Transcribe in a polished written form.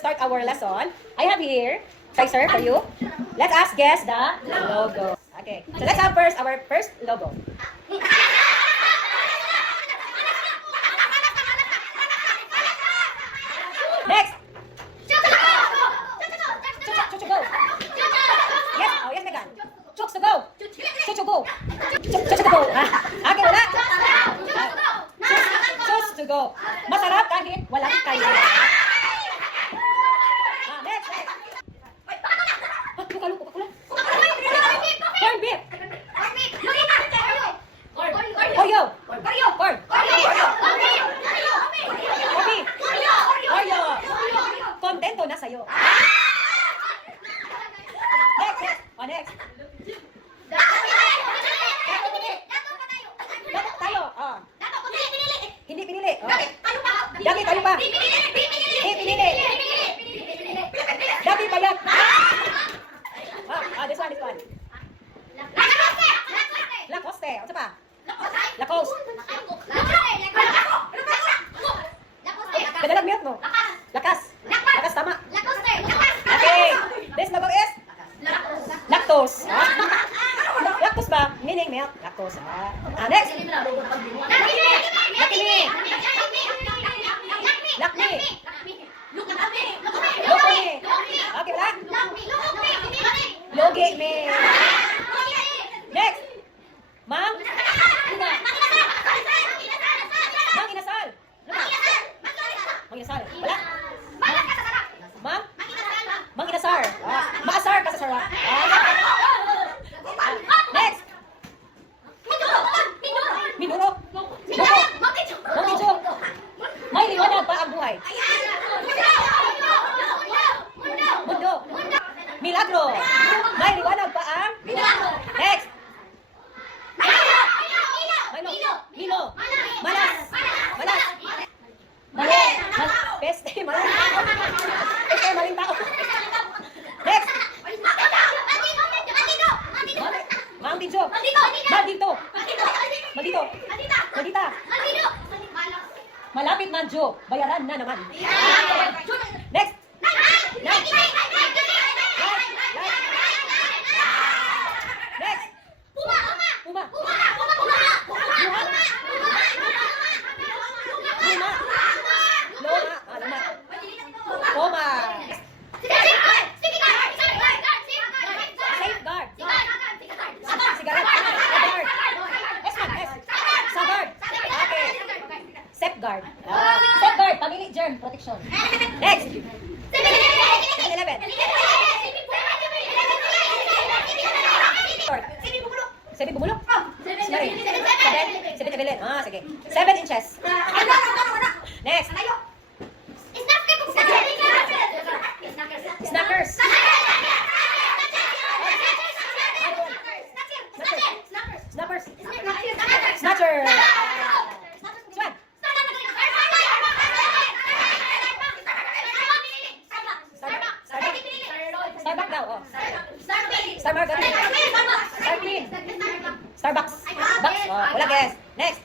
start our lesson, I have here, Kaiser, for you. Let us guess the logo. Okay, so let's have first our first logo. Next. Chuchu go. Yes, oh yes, Megan. Chuchu go. Chuchu go. Chuchu go. Okay, wala. Chuchu go. Masarap kahit walang kayo. Next. Corn beef. Oreo. Corn. Coffee. Oreo. Kontento na sa'yo. Next. Oh, next. Dato tayo. Oh. Hindi pinili. Oh. Dati tayo pa. Hindi pinili. Dati payat. This one. Lacoste. Ano pa? Lacoste. Ganda lang mute mo. Lakas. Lakas tama. Okay. This logo is lactose. Lactose ba? Meaning milk. Lactose. Next. Lakme. Okay, wala? Logi me. Next. Mang. Mang inasal. Mang inasal. Wala? Mang? Mang inasar. Maasar ka sa sarap. Next. Minuro. Mokito. May liwanag pa ang buhay. Mundo. Milagro. May liwanag pa ang next. Milo. Malas. Peste. Malas. Peste. Maling tao. Next. Maldito. Maldita. Malapit manjo. Bayaran na naman. Next. Next. Puma. Loma. Poma. Safeguard. Sigaret. Sagard. Okay. Safeguard. Safeguard. Pamili germ protection. Next. 7-Eleven. Seven bumulok? 7-Eleven. Sige. 7 inches. Next. Snackers. Snappers. Snatcher. Swan. Starbucks daw. Starbucks. Starbucks. Box. Wala guess. Next.